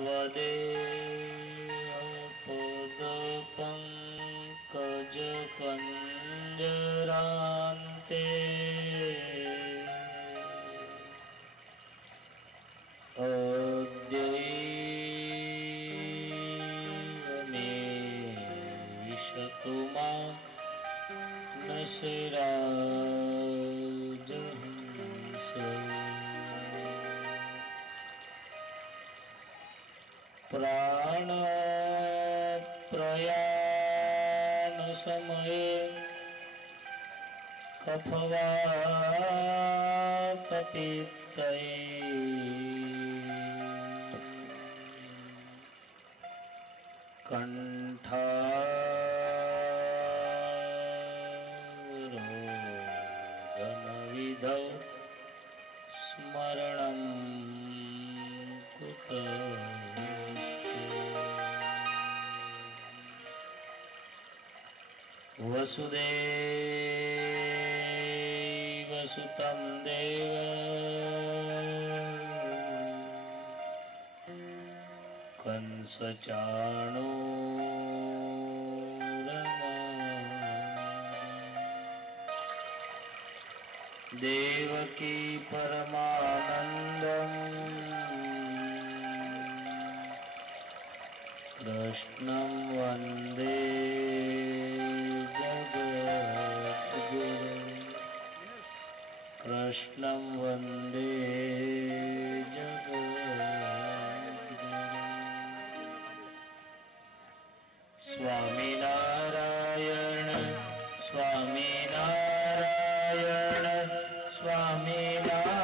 त्वदेकपदपङ्कजपञ्जरान्ते अद्यैव मे विशतु मां न शिराजहंस प्राणप्रयाण समये कफवातपित्तये कंठारोदनविधौ स्मरणं कुतस्ते वसुदेवसुतं देवं कंसचाणूरमा देवकी परमानन्दं कृष्णं वन्दे जगद्गुरुं कृष्णं वन्दे जगद्गुरुं स्वामिनारायण स्वामिनारायण स्वामिनारायण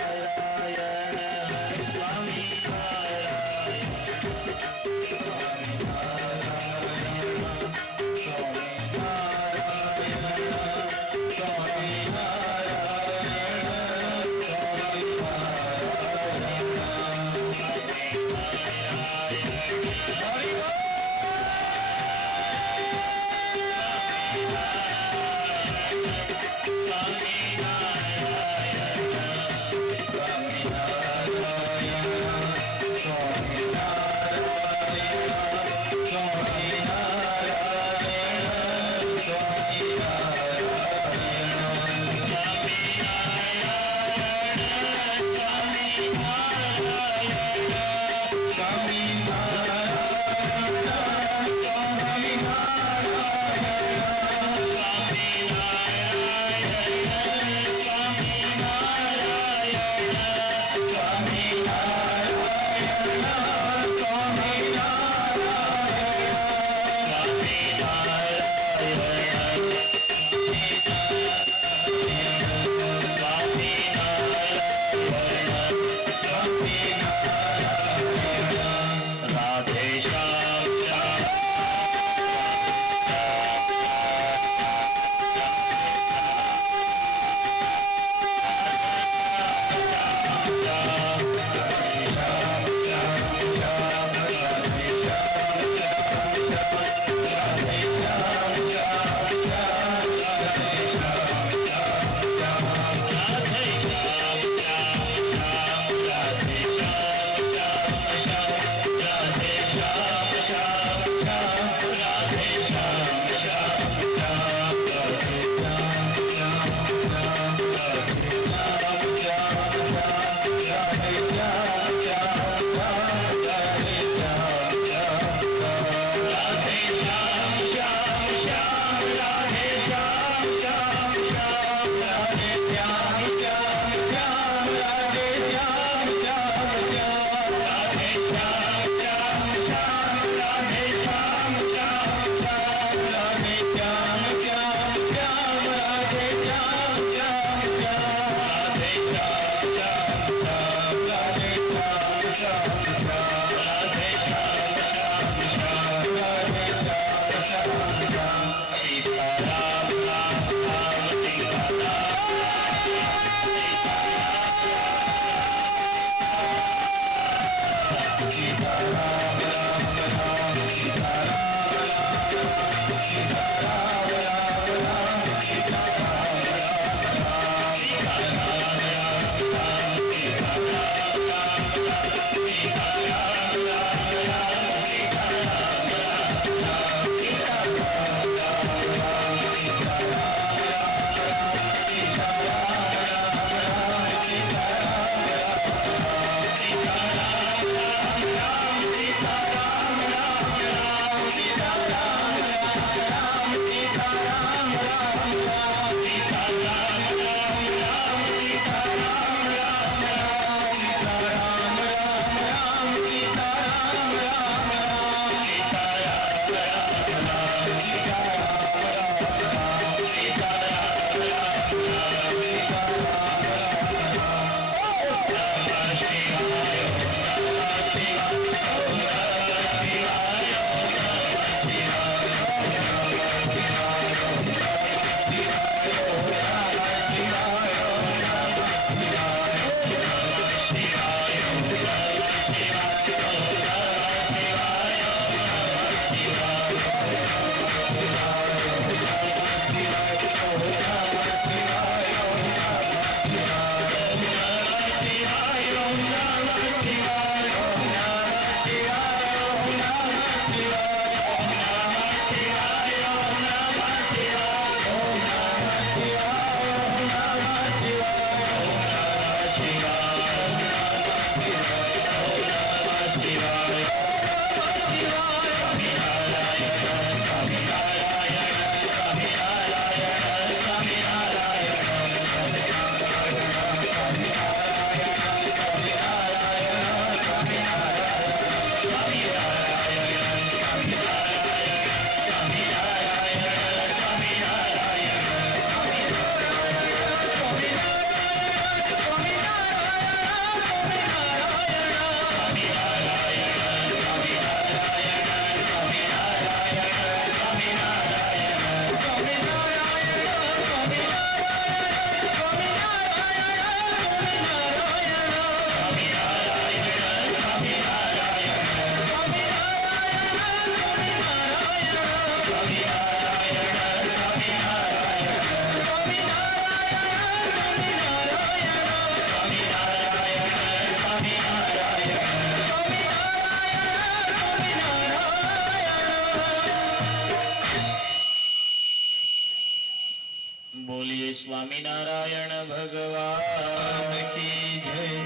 बोलिए स्वामी नारायण भगवान की जय।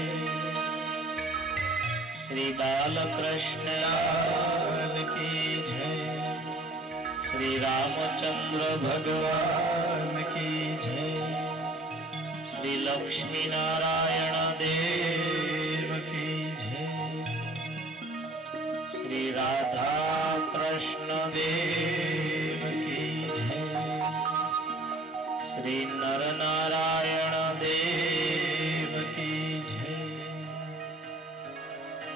श्री बालकृष्ण लाल की जय। श्री रामचंद्र भगवान की जय। श्री लक्ष्मी नारायण देव की जय। श्री राधा कृष्ण देव की जय। श्री नर नारायण देव की जय।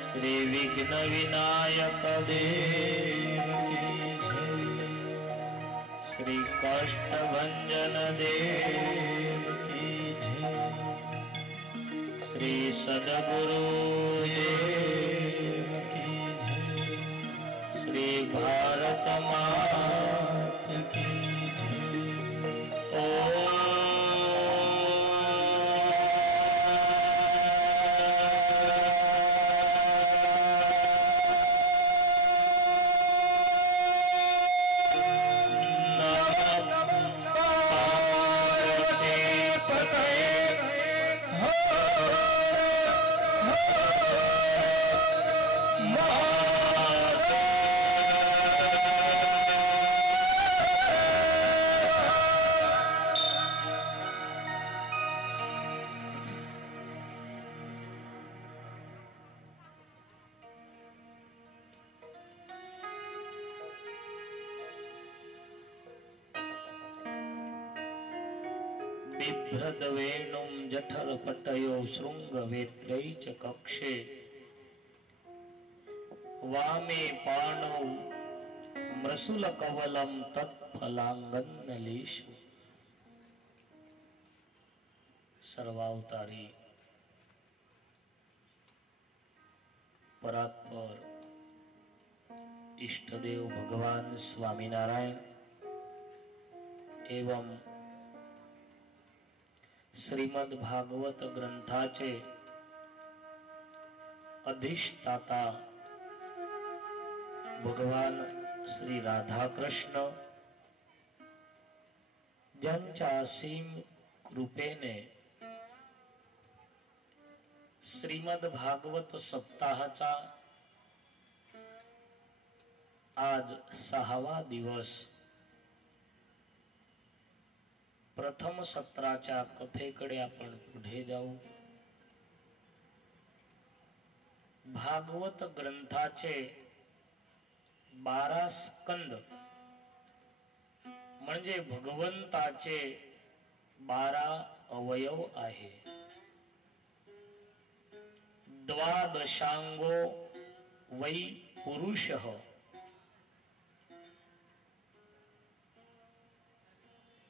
श्री विघ्न विनायक देव की जय। श्री कष्ट भंजन देव की जय। श्री सद्गुरु देव की जय। श्री भारत माता की बिभ्रद्वेणुं जठरपटयो शृंगवेत्रै च कक्षे वामे पाणौ मृसुलकवलं तत्फलांगन्नलेषु। सर्वावतारी परात्पर इष्टदेव भगवान स्वामीनारायण एवं श्रीमद् भागवत ग्रंथाचे अधिष्ठाता भगवान श्री राधाकृष्ण ज्यांच्या असीम कृपेने श्रीमद् भागवत सप्ताहाचा आज 6वा दिवस प्रथम सत्राच्या कथेकडे आपण पुढे जाऊ। भागवत ग्रंथाचे 12 स्कंद म्हणजे भगवंताचे 12 अवयव आहे। द्वादशांगो वै पुरुषः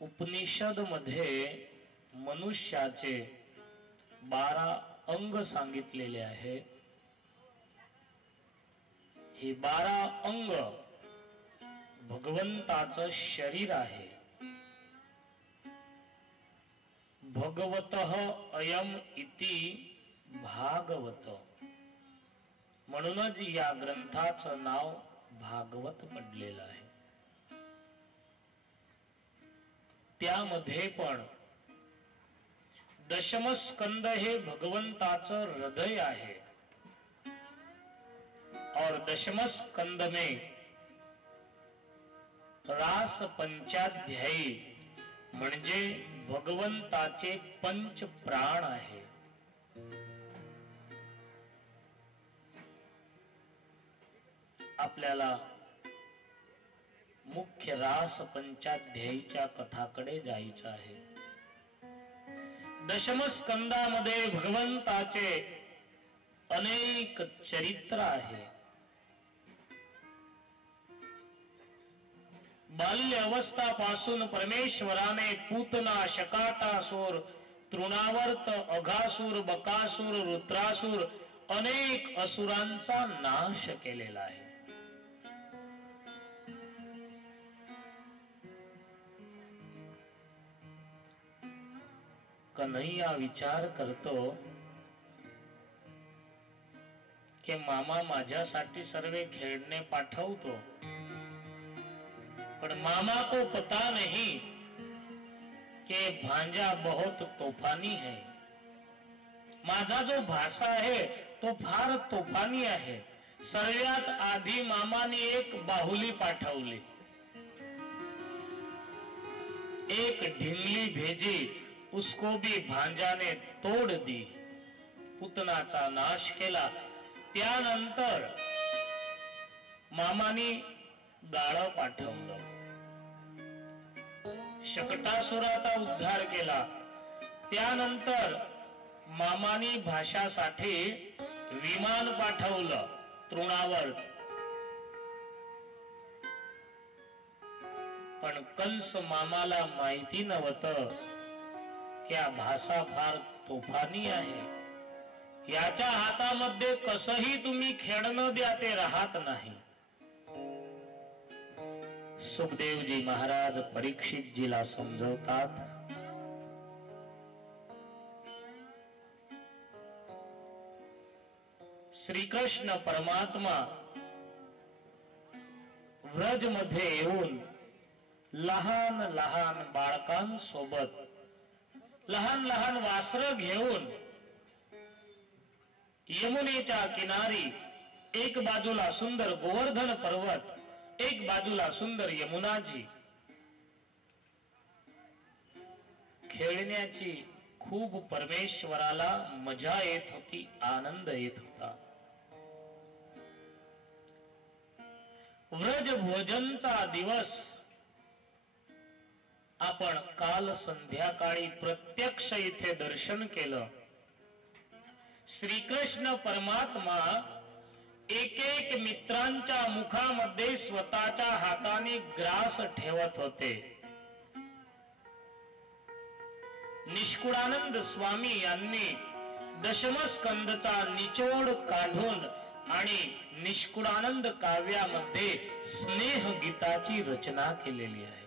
उपनिषद मध्ये मनुष्याचे 12 अंग सांगितलेले आहे। हे 12 अंग भगवंताचं शरीर आहे। भगवतः अयम इति भागवत म्हणूनच या ग्रंथाचं नाव भागवत पडलेलं आहे। त्यामध्ये पण दशम स्कंद हे भगवंताचं हृदय आहे। और दशम स्कंद में रास पंचाध्यायी म्हणजे भगवंताचे पंच प्राण आहे. आपल्याला मुख्य रास पंचाध्यायीच्या कथाकडे जायचं आहे. दशम स्कंदामध्ये भगवंताचे अनेक चरित्र आहे. बाल्य अवस्थापासून परमेश्वराने पूतना, शकाटासूर, तृणावर्त, अघासूर, बकासूर, रुद्रासूर अनेक असुरांचा नाश केलेला आहे. कन्हैया विचार करतो कि मामा माझ्यासाठी सर्व खेळणे पाठवतो, पर मामा को पता नहीं कि भांजा बहुत तोफानी है. माझा जो भासा आहे तो फार तोफानी आहे. सर्वात आधी मामाने एक बाहुली पाठवली, एक ढिंगली भेजी, उसको भी भांजा ने तोड दी, पुतनाचा नाश केला. त्यानंतर मामानी गाढ पाठवलं, शकटासुराचा उद्धार केला. त्यानंतर मामानी भाषासाठी विमान पाठवलं तृणावर. पण कंस मामाला माहिती नव्हतं क्या भाषा फार तोफानी आहे. याच्या हातामध्ये कसंही तुम्ही खेळणं द्या, ते राहत नाही. सुखदेवजी महाराज परीक्षितजीला समजवतात, श्रीकृष्ण परमात्मा व्रज मध्ये येऊन लहान लहान बाळकांसोबत लहान लहान वासर घेऊन यमुनेच्या किनारी, एक बाजूला सुंदर गोवर्धन पर्वत, एक बाजूला सुंदर यमुनाजी, खेळण्याची खूप परमेश्वराला मजा येत होती, आनंद येत होता. व्रज भोजनचा दिवस आपण काल संध्याकाळी प्रत्यक्ष इथे दर्शन केलं. श्रीकृष्ण परमात्मा एक एक मित्रांच्या मुखामध्ये स्वतःच्या हाताने ग्रास ठेवत होते. निष्कुळानंद स्वामी यांनी दशम स्कंदचा निचोड काढून आणि निष्कुळानंद काव्यामध्ये स्नेह गीताची रचना केलेली आहे.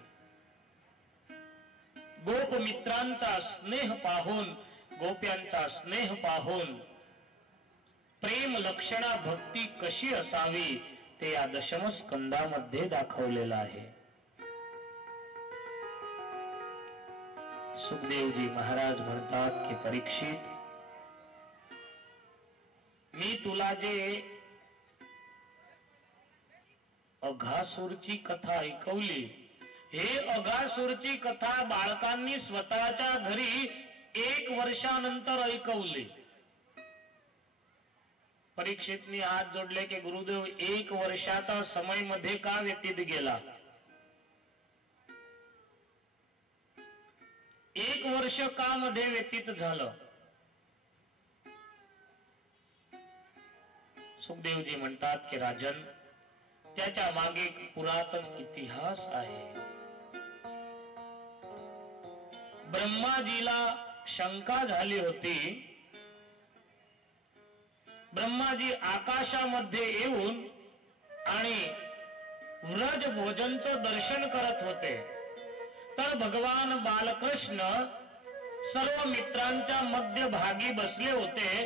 गोप मित्रांचा स्नेह पाहून, गोप्यांचा स्नेह पाहून प्रेम लक्षणा भक्ती कशी असावी ते या दशम स्कंदामध्ये दाखवलेलं आहे. सुखदेवजी महाराज म्हणतात की परीक्षित, मी तुला जे अघासूरची कथा ऐकवली, हे अघासूरची कथा बाळकांनी स्वतःच्या घरी 1 वर्षानंतर ऐकवली. परीक्षितनी हात जोडले की गुरुदेव 1 वर्षाचा समय मध्ये का व्यतीत गेला? 1 वर्ष का मध्ये व्यतीत झालं? सुखदेवजी म्हणतात की राजन, त्याच्या मागे एक पुरातन इतिहास आहे. ब्रह्माजीला शंका झाली होती. ब्रह्माजी आकाशामध्ये येऊन आणि व्रज भोजनचं दर्शन करत होते. तर भगवान बालकृष्ण सर्व मित्रांच्या मध्यभागी बसले होते.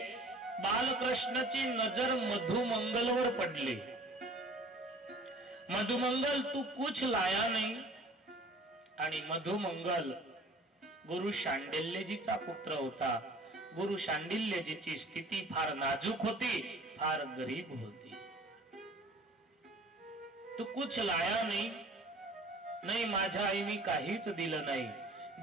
बालकृष्णाची नजर मधुमंगलवर पडली. मधुमंगल तू कुछ लाया नहीं. आणि मधुमंगल गुरु शांडिल्यजीचा पुत्र होता. गुरु शांडिल्यजीची स्थिती फार नाजूक होती, फार गरीब होती. तू कुछ लाया नहीं? नाही, माझ्या आईने काहीच दिलं नाही.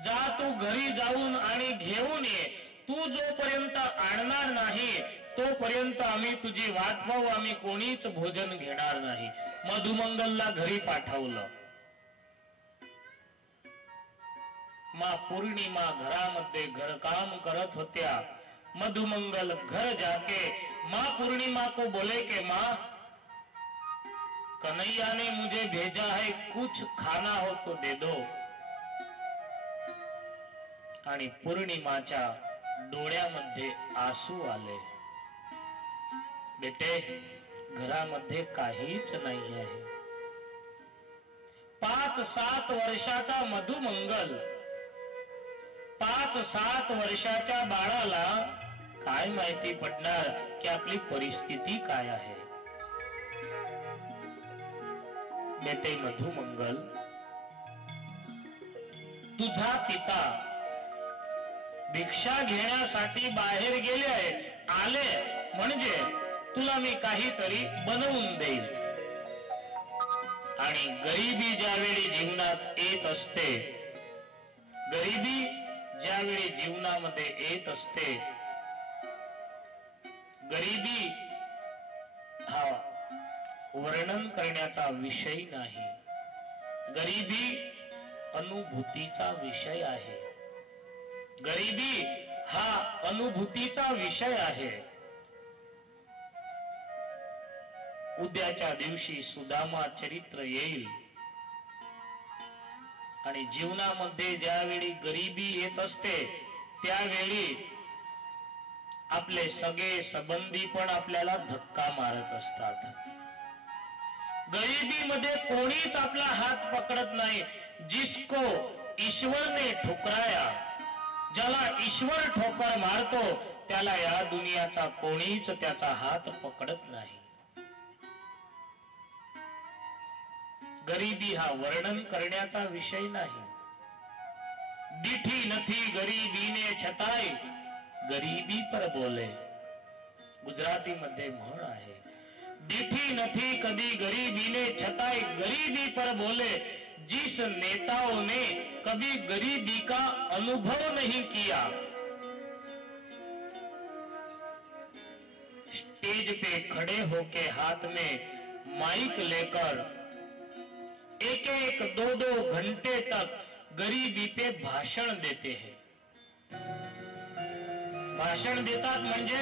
जा तू घरी जाऊन आणि घेऊन ये. तू जोपर्यंत आणणार नाही तोपर्यंत आम्ही तुझी वाट पाहू, आम्ही कोणीच भोजन घेणार नाही. मधुमंगलला घरी पाठवलं. माँ पूर्णिमा घरामध्ये घरकाम करत होत्या. मधुमंगल घर जाके माँ पूर्णिमा को बोले कि माँ, कन्हैया ने मुझे भेजा है, कुछ खाना हो तो दे दो. आणि पूर्णिमाच्या डोळ्यामध्ये आसू आले. बेटे, घरामध्ये काहीच नाही आहे. 5-7 वर्षाचा मधुमंगल 5-7 वर्षाच्या बाळाला काय माहिती पडणार की आपली परिस्थिती काय आहे. बेटे मधुमंगल, तुझा पिता भिक्षा घेण्यासाठी बाहेर गेले आहे. आले म्हणजे तुला मी काहीतरी बनवून देईल. आणि गरिबी ज्यावेळी जीवनात येत असते, गरिबी ज्यावेळी जीवनामध्ये येत असते, गरिबी हा वर्णन करण्याचा विषय नाही. गरिबी अनुभूतीचा विषय आहे. गरिबी हा अनुभूतीचा विषय आहे. उद्याच्या दिवशी सुदामा चरित्र येईल आणि जीवनामध्ये ज्यावेळी गरिबी येत असते त्यावेळी आपले सगळे संबंधी पण आपल्याला धक्का मारत असतात. गरिबीमध्ये कोणीच आपला हात पकडत नाही. जिसको ईश्वर ने ठुकराया, ज्याला ईश्वर ठोकर मारतो त्याला या दुनियाचा कोणीच त्याचा हात पकडत नाही. गरिबी हा वर्णन करण्याचा विषय नाही. दिठी नथी गरीबी ने छताई, गरीबी पर बोले. गुजराती मध्ये म्हण आहे, दिठी नथी कभी गरीबी ने छताई, गरीबी पर बोले. जिस नेताओं ने कभी गरीबी का अनुभव नहीं किया, स्टेज पे खड़े होके हाथ में माइक लेकर 1-1, 2-2 घंटे तक गरीबी पे भाषण देते हैं. भाषण देतात म्हणजे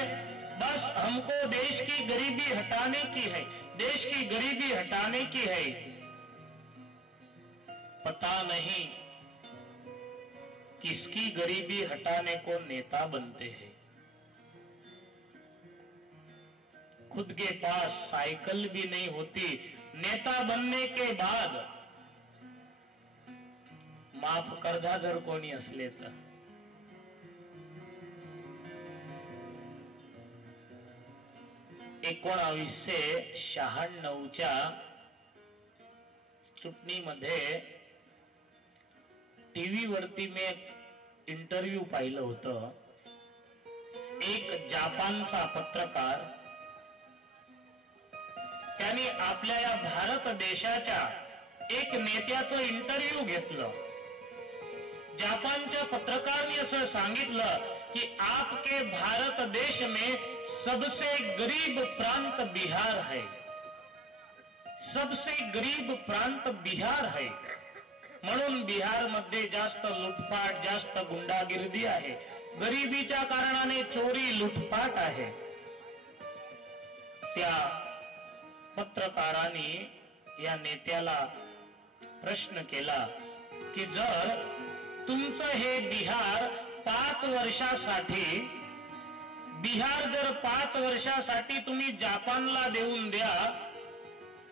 बस हमको देश की गरीबी हटाने की है, देश की गरीबी हटाने की है. पता नहीं किसकी गरीबी हटाने को नेता बनते हैं. खुद के पास साइकिल भी नहीं होती, नेता बनने के बाद. माफ कर्जा जर कोणी असले तर 1996च्या चुटणीमध्ये टीव्ही वरती मी इंटरव्यू पाहिलं होतं. एक जापानचा पत्रकार त्यांनी आपल्या या भारत देशाच्या एक नेत्याचं इंटरव्यू घेतलं. जापानच्या पत्रकारांनी असं सांगितलं की आपके भारत देश में सबसे गरीब प्रांत बिहार है, सबसे गरीब प्रांत बिहार है. म्हणून बिहार मध्ये जास्त लुटपाट, जास्त गुंडागिरी आहे. गरिबीच्या कारणाने चोरी लुटपाट आहे. त्या पत्रकारांनी या नेत्याला प्रश्न केला की जर तुमचं हे बिहार 5 वर्षासाठी, बिहार जर 5 वर्षासाठी तुम्ही जापानला देऊन द्या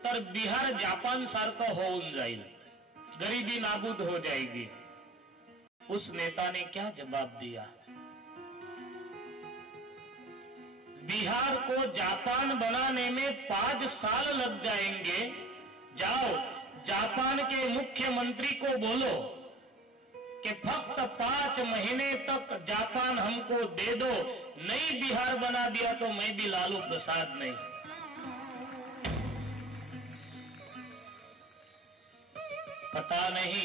तर बिहार जापान सारखं होऊन जाईल, गरीबी नाबूद हो जाएगी. उस नेता ने क्या जवाब दिया? बिहार को जापान बनाने में 5 साल लग जाएंगे. जाओ जापान के मुख्यमंत्री को बोलो कि फक्त 5 महीने तक जापान हमको दे दो, नहीं बिहार बना दिया तो मैं भी लालू प्रसाद नहीं. पता नहीं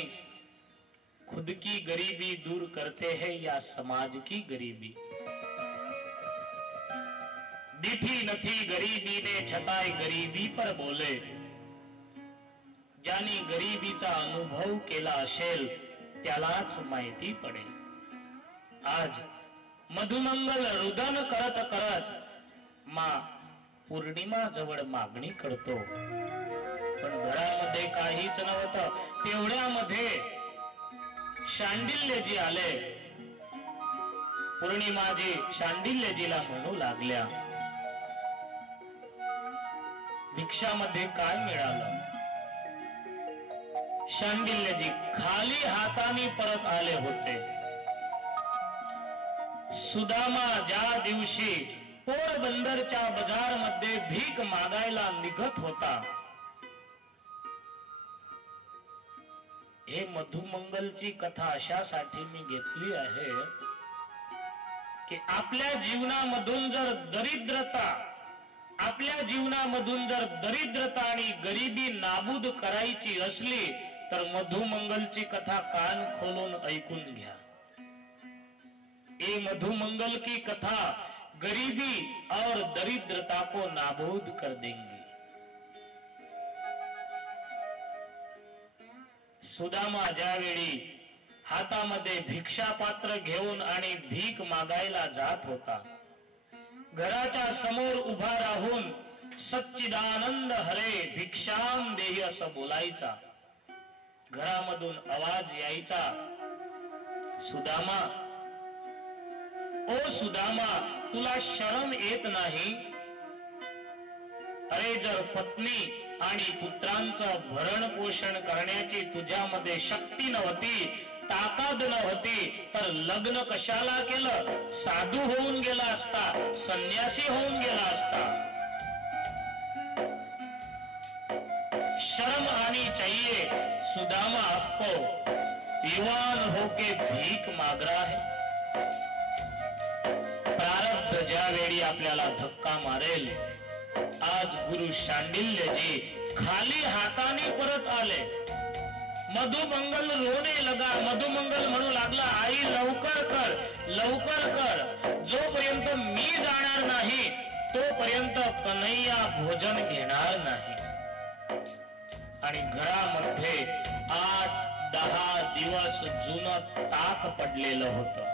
खुद की गरीबी दूर करते हैं या समाज की गरीबी। दिठी नथी गरीबी ने छताय गरीबी पर बोले। ज्याने गरीबीचा अनुभव केला असेल त्यालाच माहिती पडेल। आज मधुमंगल रुदन करत करत मां पौर्णिमा जवळ मागणी करतो, पण घरामध्ये काहीच नव्हतं। तेवढ्यामध्ये शांडिल्यजी आले। पौर्णिमाजी शांडिल्यजीला म्हणू लागल्या, भिक्षामध्ये काय मिळालं? शांडिल्यजी खाली हाताने परत आले होते। सुदामा ज्या दिवशी पोरबंदरच्या बाजारमध्ये भीक मागायला निघत होता, हे मधुमंगलची कथा अशासाठी मी घेतली आहे की आपल्या जीवनामधून जर दरिद्रता आणि गरिबी नाबूद करायची असली तर मधुमंगलची कथा कान खोलून ऐकून घ्या। ये मधुमंगल की कथा गरीबी और दरिद्रता को नाबूद कर देंगी। सुदामा ज्यावेळी हातामध्ये भिक्षा पात्र घेऊन आणि भीक मागायला जात होता, घराच्या समोर उभा राहून सच्चिदानंद हरे भिक्षाम देहि असं बोलायचा। घरामधून आवाज यायचा, सुदामा, ओ सुदामा, तुला शरम येत नाही? अरे जर पत्नी आणि पुत्रांचं भरण पोषण करण्याची तुझ्यामध्ये शक्ती नव्हती, ताकद नव्हती तर लग्न कशाला केलं? साधू होऊन गेला असता, संन्यासी होऊन गेला असता। शर्म आनी चाहिए सुदामा आपको, युवान होके भीक माग रहा है। प्रारब्ध ज्यावेळी आपल्याला धक्का मारेल, आज गुरु शांडिल्यजी खाली हाताने परत आले। मधुमंगल रोने लगा। मधुमंगल म्हणू लागला, आई लवकर कर, लवकर कर, जोपर्यंत मी जाणार नाही तोपर्यंत कन्हैया भोजन घेणार नाही। आणि घरामध्ये 8-10 दिवस जुनं ताक पडलेलं होतं।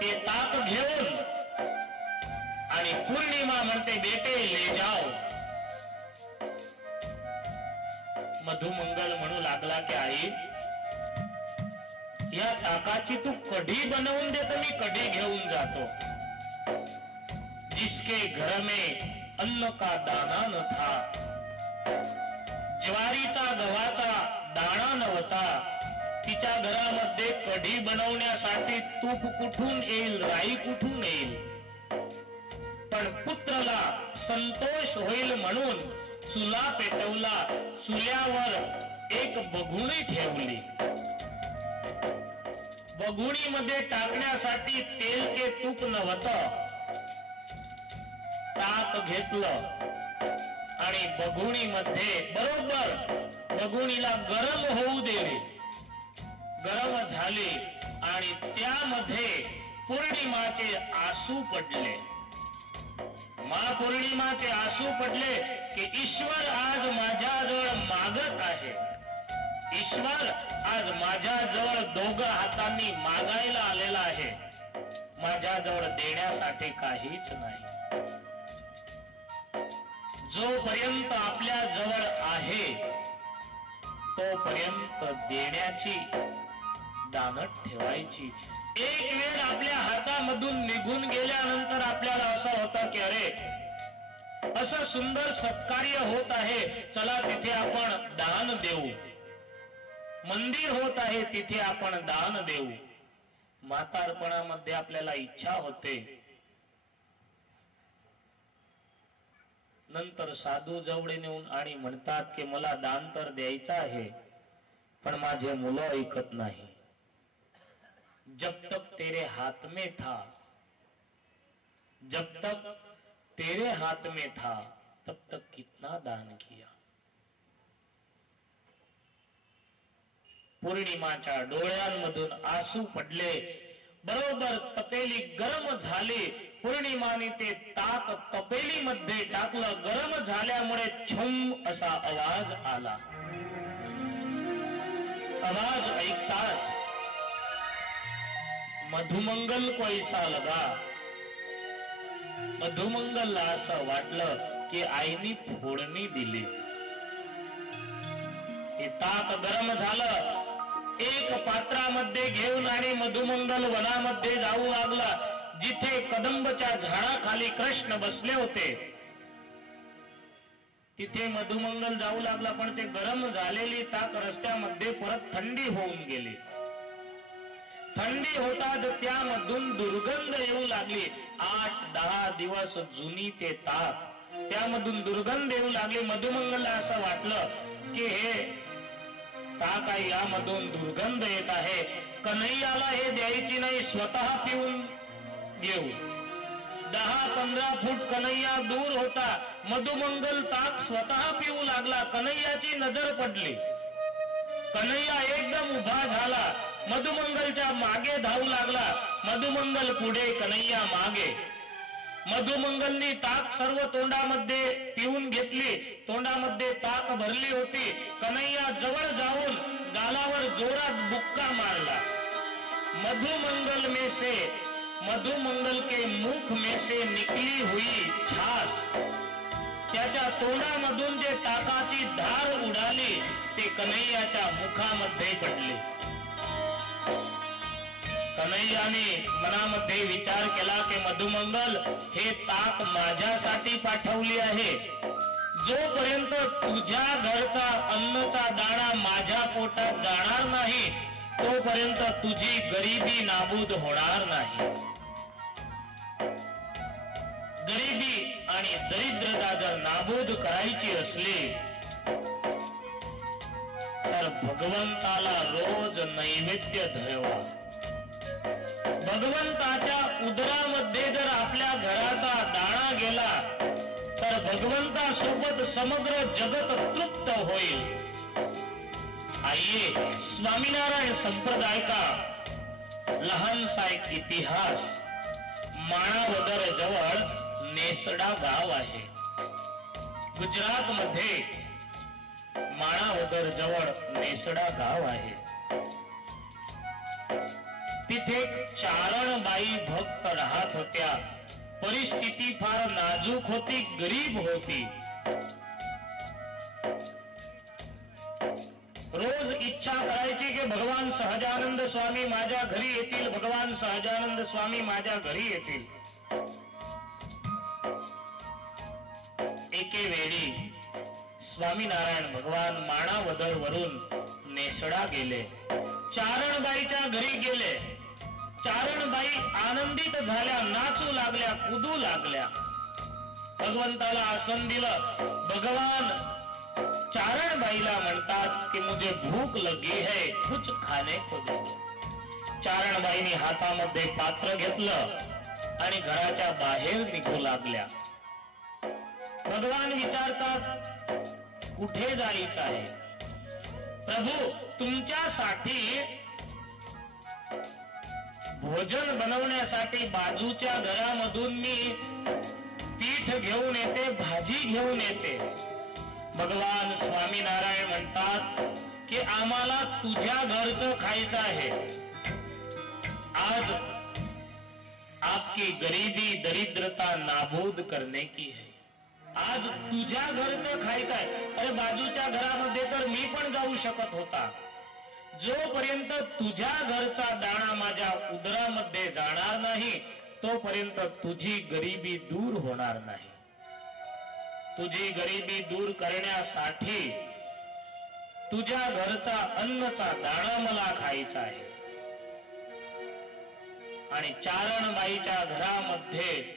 ते ताक घेऊन आणि पौर्णिमा म्हणते, बेटे ले जाओ। मधुमंगल म्हणू लागला की आई, या ताकाची तू कढी बनवून दे तर मी कढी घेऊन जातो। जिसके घर में अन्न का दाना न था, ज्वारीचा गव्हाचा दाणा नव्हता, तिच्या घरामध्ये कढी बनवण्यासाठी तूप कुठून येईल, राई कुठून येईल? पण पुत्राला संतोष होईल म्हणून चुला पेटवला, चुल्यावर एक बघुणी ठेवली। बघुणीमध्ये टाकण्यासाठी तेल के तूप नव्हतं। ताक घेतलं आणि बघुणीमध्ये बरोबर बघुणीला गरम होऊ दिले। गरम झाले आणि त्यामध्ये पौर्णिमाचे आसू पडले। मां पौर्णिमाचे आसू पडले की ईश्वर आज माझ्याजवळ मागत आहे। ईश्वर आज माझ्याजवळ दोघं हातांनी मागायला आलेला आहे, माझ्याजवळ देण्यासाठी काहीच नाही। जोपर्यंत आपल्या जवळ आहे तोपर्यंत देण्याची दानत ठेवायची। एक वेळ आपल्या हातामधून निघून गेल्यानंतर आपल्याला असं होतं की अरे असं सुंदर सत्कार्य होत आहे, चला तिथे आपण दान देऊ। मंदिर होत आहे तिथे आपण दान देऊ। म्हातारपणामध्ये आपल्याला इच्छा होते, नंतर साधू जवळ नेऊन आणि म्हणतात की मला दान तर द्यायचं आहे पण माझे मुलं ऐकत नाही। जब तक तेरे हाथ में था, जब तक तेरे हाथ में था तब तक कितना दान किया। पौर्णिमाच्या डोळ्यांमधून आसू पडले. बरोबर तपेली गरम झाली. पौर्णिमाने ते ताक तपेलीमध्ये टाकलं. गरम झाल्यामुळे छुम असा आवाज आला. आवाज ऐकताच मधुमंगल को ऐसा लगा. मधुमंगलला असं वाटलं की आईनी फोडणी दिली. हे ताक गरम झालं. एक पात्रामध्ये घेऊन आणि मधुमंगल वनामध्ये जाऊ लागला. जिथे कदंबच्या झाडाखाली कृष्ण बसले होते तिथे मधुमंगल जाऊ लागला. पण ते गरम झालेली ताक रस्त्यामध्ये परत थंडी होऊन गेली. थंडी होताच त्यामधून दुर्गंध येऊ लागली. 8-10 दिवस जुनी ते ताक, त्यामधून दुर्गंध येऊ लागली. मधुमंगलला असं वाटलं की हे ताक आहे, यामधून दुर्गंध येत आहे. कन्हैयाला हे द्यायची नाही, स्वतः पिऊन घेऊ. 10-15 फूट कन्हैया दूर होता. मधुमंगल ताक स्वतः पिऊ लागला. कन्हैयाची नजर पडली. कन्हैया एकदम उभा झाला. मधुमंगलच्या मागे धावू लागला. मधुमंगल पुढे, कन्हैया मागे. मधुमंगलनी ताक सर्व तोंडामध्ये पिऊन घेतली. तोंडामध्ये ताक भरली होती. कन्हैया जवळ जाऊन गालावर जोरात बुक्का मारला. मधुमंगल के मुख में से निकली हुई छास, त्याच्या तोंडामधून जे ताकाची धार उडाली ते कन्हैयाच्या मुखामध्ये पडली. कन्हैयाने मनामध्ये विचार केला की मधुमंगल, हे ताक माझ्यासाठी पाठवली आहे. जोपर्यंत तुझ्या घरचा अन्नचा दाणा माझ्या पोटात जाणार नाही तोपर्यंत तुझी गरिबी नाबूद होणार नाही. गरिबी आणि दरिद्रता जर नाबूद करायची असली तर भगवंताला रोज नैवेद्य धरावा. भगवंताच्या उदरामध्ये जर आपल्या घराचा दाणा गेला तर भगवंतासोबत समग्र जगत तृप्त होईल. आइए, स्वामीनारायण संप्रदाय का लहानसा एक इतिहास. माणावदर जवळ नेसडा गाव आहे. गुजरात मध्ये माणावदर जवळ नेसडा गाव आहे. तिथे चारणबाई भक्त राहत होत्या. परिस्थिती फार नाजूक होती, गरीब होती. रोज इच्छा करायची की भगवान सहजानंद स्वामी माझ्या घरी येतील, भगवान सहजानंद स्वामी माझ्या घरी येतील. एके वेळी स्वामीनारायण भगवान माणावदर वरून नेसडा गेले. चारणबाईच्या घरी गेले. चारणबाई आनंदित झाल्या, नाचू लागल्या, कुदू लागल्या. भगवंताला आसन दिलं. भगवान चारणबाईला म्हणतात की मुझे भूक लगी है, कुछ खाने को दे. चारणबाईने हातामध्ये पात्र घेतलं आणि घराच्या बाहेर निघू लागल्या. भगवान विचारतात कुठे जायचं आहे? प्रभू, तुमच्यासाठी भोजन बनवण्यासाठी बाजूच्या घरामधून मी पीठ घेऊन येते, भाजी घेऊन येते. भगवान स्वामीनारायण म्हणतात की आम्हाला तुझ्या घरचं खायचं आहे. आज आपकी गरीबी दरिद्रता नाबूद करने की है. आज तुझ्या घरचं खायचं आहे. अरे बाजूच्या घरामध्ये तर मी पण जाऊ शकत होता. जोपर्यंत तुझ्या घरचा दाणा माझ्या उदरामध्ये जाणार नाही तोपर्यंत तुझी गरिबी दूर होणार नाही. तुझी गरिबी दूर करण्यासाठी तुझ्या घरचा अन्नचा दाणा मला खायचा आहे. आणि चारणबाईच्या घरामध्ये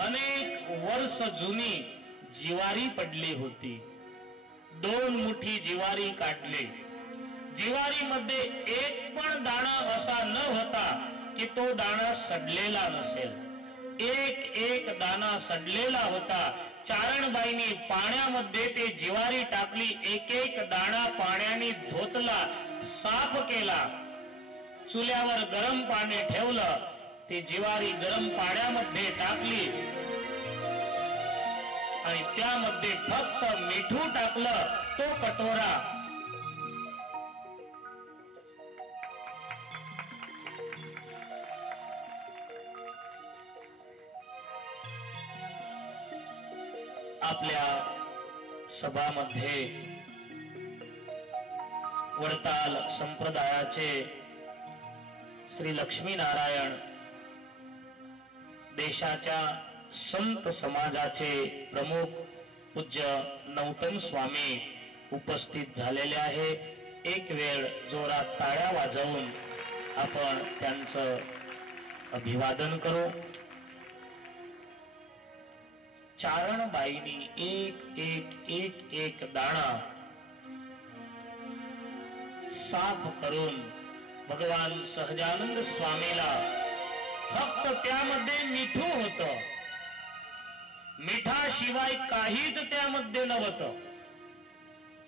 अनेक वर्ष जुनी जिवारी पडली होती. 2 मुठी जिवारी काढले. जिवारीमध्ये एक पण दाणा असा न होता की तो दाणा सडलेला नसेल. एक दाणा सडलेला होता. चारणबाईंनी पाण्यामध्ये ते जिवारी टाकली, एक एक दाणा पाण्याने धुतला, साफ केला, चुल्यावर गरम पाणी ठेवलं, ती जिवारी गरम पाण्यामध्ये टाकली आणि त्यामध्ये फक्त मिठू टाकलं, तो कटोरा आपल्या सभामध्ये वडताल संप्रदायाचे श्री लक्ष्मीनारायण, देशाच्या संत समाजाचे प्रमुख पूज्य नौतन स्वामी उपस्थित झालेले आहे. एक वेळ जोरात टाळ्या वाजवून आपण त्यांचं अभिवादन करू. चारणबाईंनी एक एक एक एक दाणा साफ करून भगवान सहजानंद स्वामीला, फक्त त्यामध्ये मिठू होत, मिठाशिवाय काहीच त्यामध्ये नव्हतं,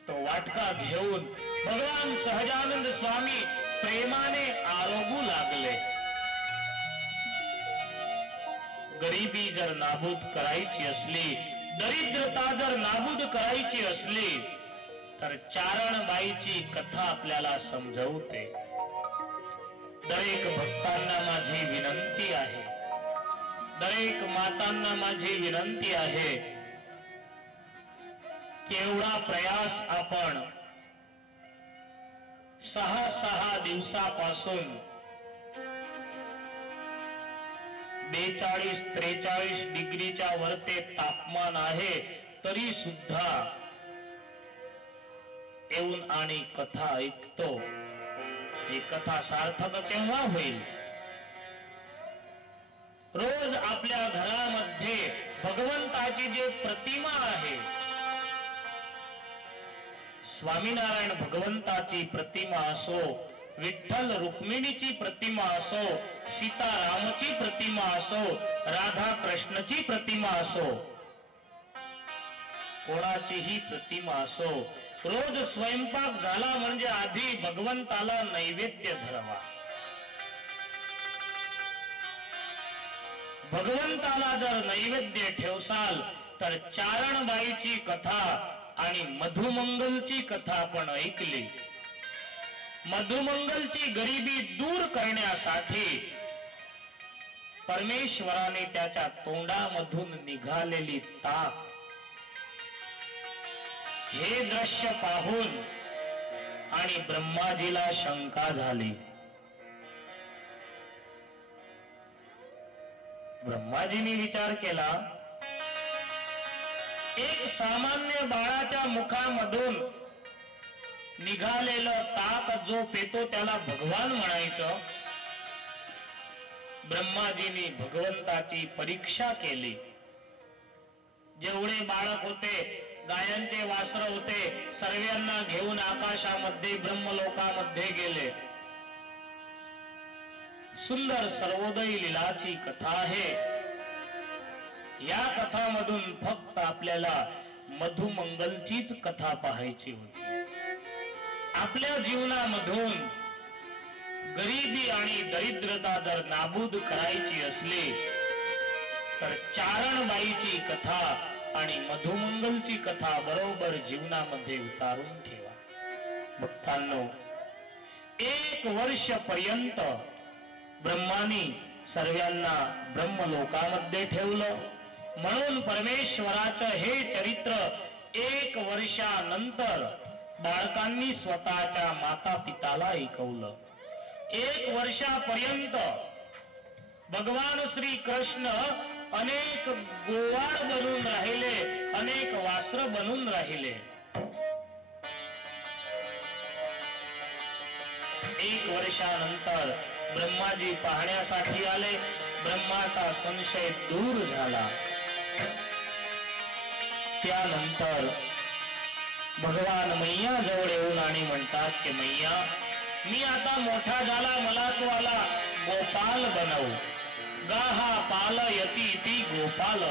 तो वाटका घेऊन भगवान सहजानंद स्वामी प्रेमाने आरोगू लागले. गरिबी जर नाबूद करायची असली, दरिद्रता जर नाबूद करायची असली, तर चारणबाईची कथा आपल्याला समजवते. दरेक भक्तांना माझी विनंती आहे, दरेक मातांना माझी विनंती आहे की एवढा प्रयास आपण 6 दिवसापासून 42-43 डिग्रीच्या वरते तापमान आहे, तरी सुद्धा येऊन आणि कथा ऐकतो. ही कथा सार्थक केव्हा होईल? रोज आपल्या घरामध्ये भगवंताची जी प्रतिमा आहे, स्वामीनारायण भगवंताची प्रतिमा असो, विठ्ठल रुक्मिणीची प्रतिमा असो, सीतारामची प्रतिमा असो, राधा कृष्णची प्रतिमा असो, कोणाचीही प्रतिमा असो, रोज स्वयंपाक झाला म्हणजे आधी भगवंताला नैवेद्य धरावा. भगवंताला जर नैवेद्य ठेवसाल तर चारणबाईची कथा आणि मधुमंगलची कथा आपण ऐकली. मधुमंगलची गरिबी दूर करण्यासाठी परमेश्वराने त्याच्या तोंडामधून निघालेली ताक, हे दृश्य पाहून आणि ब्रह्माजीला शंका झाली. ब्रह्माजींनी विचार केला, एक सामान्य बाळाच्या मुखामधून निघालेलं ताक जो पेतो त्याला भगवान म्हणायचं. ब्रह्माजींनी भगवंताची परीक्षा केली. जेवढे बाळक होते, गायांचे वासर होते, सर्वांना घेऊन आकाशामध्ये ब्रह्मलोकामध्ये गेले. सुंदर सर्वोदय लीलाची कथा आहे. या कथामधून फक्त आपल्याला मधुमंगलचीच कथा पाहायची होती. आपल्या जीवनामधून गरिबी आणि दरिद्रता जर नाबूद करायची असली तर चारणबाईची कथा आणि मधुमंगलची कथा बरोबर जीवनामध्ये उतारून ठेवा. भक्तांनो, 1 वर्ष पर्यंत ब्रह्मानी सर्वांना ब्रह्मलोकामध्ये ठेवलं. म्हणून परमेश्वराचं हे चरित्र 1 वर्षानंतर बाळकांनी स्वतःच्या माता पिताला ऐकवलं. 1 वर्षापर्यंत भगवान श्री कृष्ण अनेक गोवाड बनून राहिले, अनेक वासर बनून राहिले. 1 वर्षानंतर ब्रह्माजी पाहण्यासाठी आले. ब्रह्माचा संशय दूर झाला. त्यानंतर भगवान मैया जवळ येऊन आणि म्हणतात की मैया, मी आता मोठा झाला, मला तू गोपाल बनव. गाहा पाल यती ती गोपाल,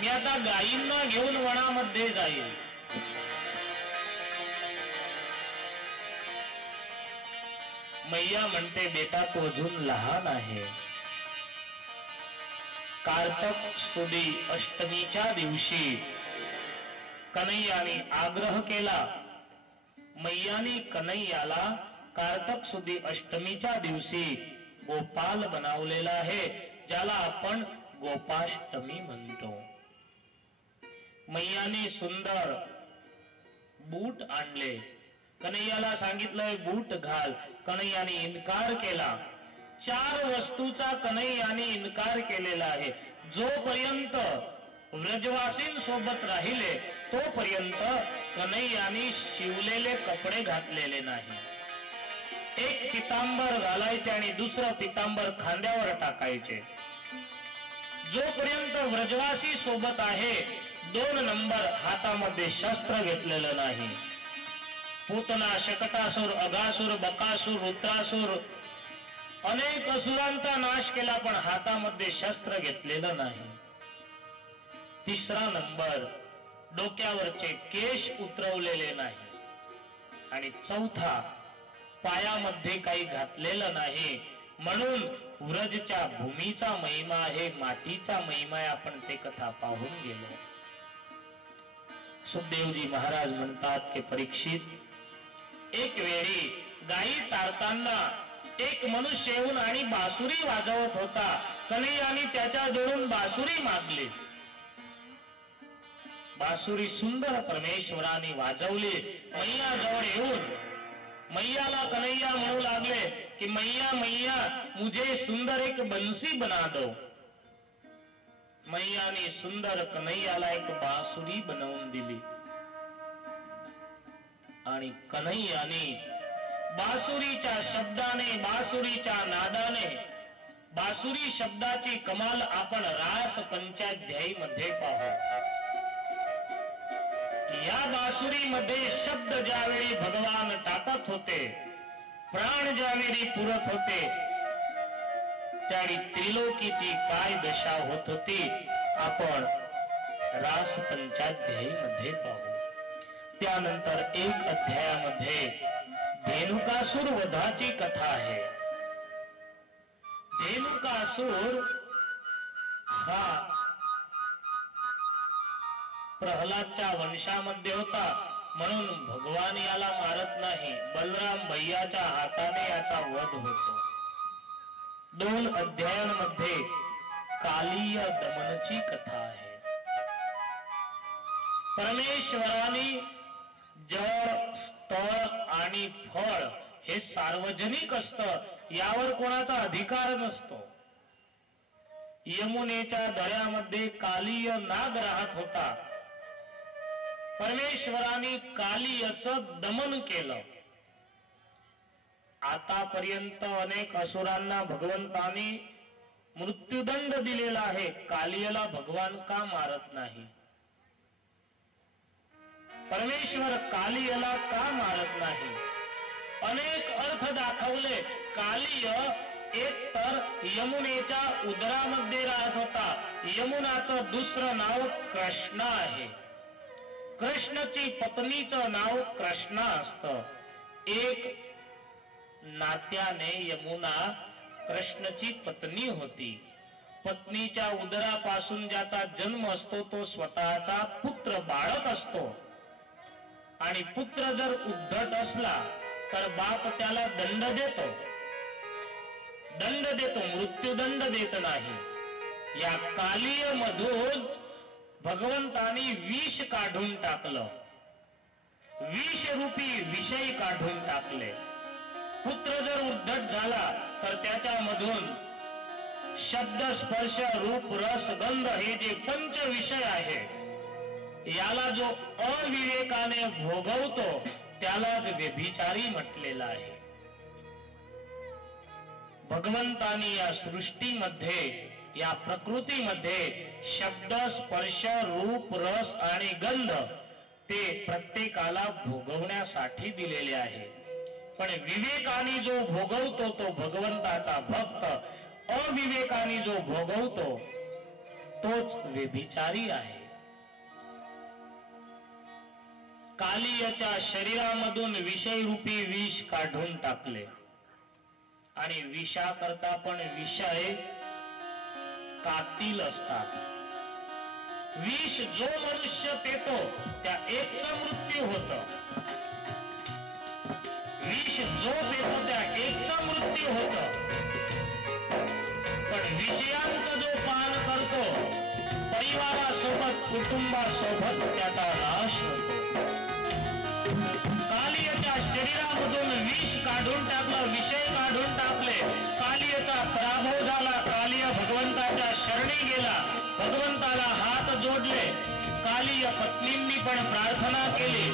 मी आता गायींना घेऊन वनामध्ये जाईल. मैया म्हणते बेटा तू अजून लहान आहे. कार्तक सुदी अष्टमीच्या दिवशी कन्हैयाने आग्रह केला. मैयाने कन्हैयाला कार्तक सुदी अष्टमीच्या दिवशी गोपाल बनवलेला आहे, ज्याला आपण गोपाष्टमी म्हणतो. मैयाने सुंदर बूट आणले. कन्हैयाला सांगितलंय बूट घाल. कन्हैयाने इन्कार केला. 4 वस्तूचा कन्हैयाने इन्कार केलेला आहे. जोपर्यंत व्रजवासींसोबत राहिले तोपर्यंत कन्हैयाने शिवलेले कपडे घातलेले नाही. एक पितांबर घालायचे आणि दुसरं पितांबर खांद्यावर टाकायचे. जोपर्यंत व्रजवासी सोबत आहे 2 नंबर हातामध्ये शस्त्र घेतलेलं नाही. पूतना, शकटासुर, अघासुर, बकासुर, रुद्रासुर अनेक असुरांचा नाश केला, पण हातामध्ये शस्त्र घेतलेलं नाही. 3रा नंबर डोक्यावरचे केश उतरवलेले नाही. आणि 4था पायामध्ये काही घातलेलं नाही. म्हणून व्रजच्या भूमीचा महिमा आहे, मातीचा महिमा आहे. आपण ते कथा पाहून गेलो. सुखदेवजी महाराज म्हणतात की परीक्षित, एक वेळी गायी चारताना एक मनुष्य येऊन आणि बासुरी वाजवत होता. कन्हैयाने त्याच्याजवळून बासुरी मागली. बासुरी सुंदर परमेश्वराने वाजवली. मैया जवळ येऊन मैयाला कन्हैया म्हणू लागले की मैया मैया मुझे सुंदर एक बंसी बना दो. मैयाने सुंदर कन्हैयाला एक बासुरी बनवून दिली. आणि कन्हैयाने बासुरीच्या शब्दाने, बासुरीच्या नादाने, बासुरी शब्दाची कमाल आपण रास पंचाध्यायी मध्ये पाहू. या बासुरीमध्ये शब्द ज्यावेळी भगवान टाकत होते, प्राण ज्यावेळी पुरत होते, त्यावेळी त्रिलोकीची काय दशा होत होती आपण रास पंचाध्यायी मध्ये पाहू. त्यानंतर 1 अध्यायामध्ये धेनुकासुर वधाची कथा आहे. धेनुकासुर हा प्रल्हादच्या वंशामध्ये होता, म्हणून भगवान याला मारत नाही. बलराम भैयाच्या हाताने याचा वध होतो. 2 अध्यायांमध्ये कालीय दमनची कथा आहे. परमेश्वराने जळ, स्थळ आणि फळ हे सार्वजनिक असतं, यावर कोणाचा अधिकार नसतो. यमुनेच्या दऱ्यामध्ये कालीय नाग राहत होता. परमेश्वराने कालीयचं दमन केलं. आतापर्यंत अनेक असुरांना भगवंताने मृत्यूदंड दिलेला आहे. कालीयला भगवान का मारत नाही? परमेश्वर कालीयला का मारत नाही? अनेक अर्थ दाखवले. कालीय एक तर यमुनेच्या उदरामध्ये राहत होता. यमुनाचं दुसरं नाव कृष्णा आहे. कृष्णाची पत्नीचं नाव कृष्णा असतं. एक नात्याने यमुना कृष्णाची पत्नी होती. पत्नीच्या उदरापासून ज्याचा जन्म असतो तो स्वतःचा पुत्र बाळक असतो. आणि पुत्र जर उद्धट असला तर बाप त्याला दंड देतो, मृत्यूदंड देत नाही. या कालीय मधून भगवंतानी विष काढून टाकलं. विष रूपी विषय काढून टाकले. पुत्र जर उद्धट झाला तर त्याच्यामधून शब्द, स्पर्श, रूप, रस, गंध हे जे 5 विषय आहे, याला जो अविवेकाने भोगवतो त्यालाच व्यभिचारी म्हटलेला आहे. भगवंतानी या सृष्टीमध्ये, या प्रकृतीमध्ये शब्द, स्पर्श, रूप, रस आणि गंध ते प्रत्येकाला भोगवण्यासाठी दिलेले आहे. पण विवेकाने जो भोगवतो तो भगवंताचा भक्त, अविवेकाने जो भोगवतो तोच व्यभिचारी आहे. कालियाच्या शरीरामधून विषयरूपी विष काढून टाकले आणि विषाकरता पण विषय कातील असतात. विष जो मनुष्य पेतो त्या एकचा मृत्यू होतो. विष जो पेतो त्या एकचा मृत्यू होतो. पण विषयांचा जो पान करतो परिवारासोबत कुटुंबासोबत त्याचा नाश होतो. कालियाच्या शरीरामधून विष काढून टाकलं, विषय काढून टाकले. कालियाचा पराभव झाला. कालिया भगवंताच्या शरणी गेला, भगवंताला हात जोडले. कालिया पत्नींनी पण प्रार्थना केली.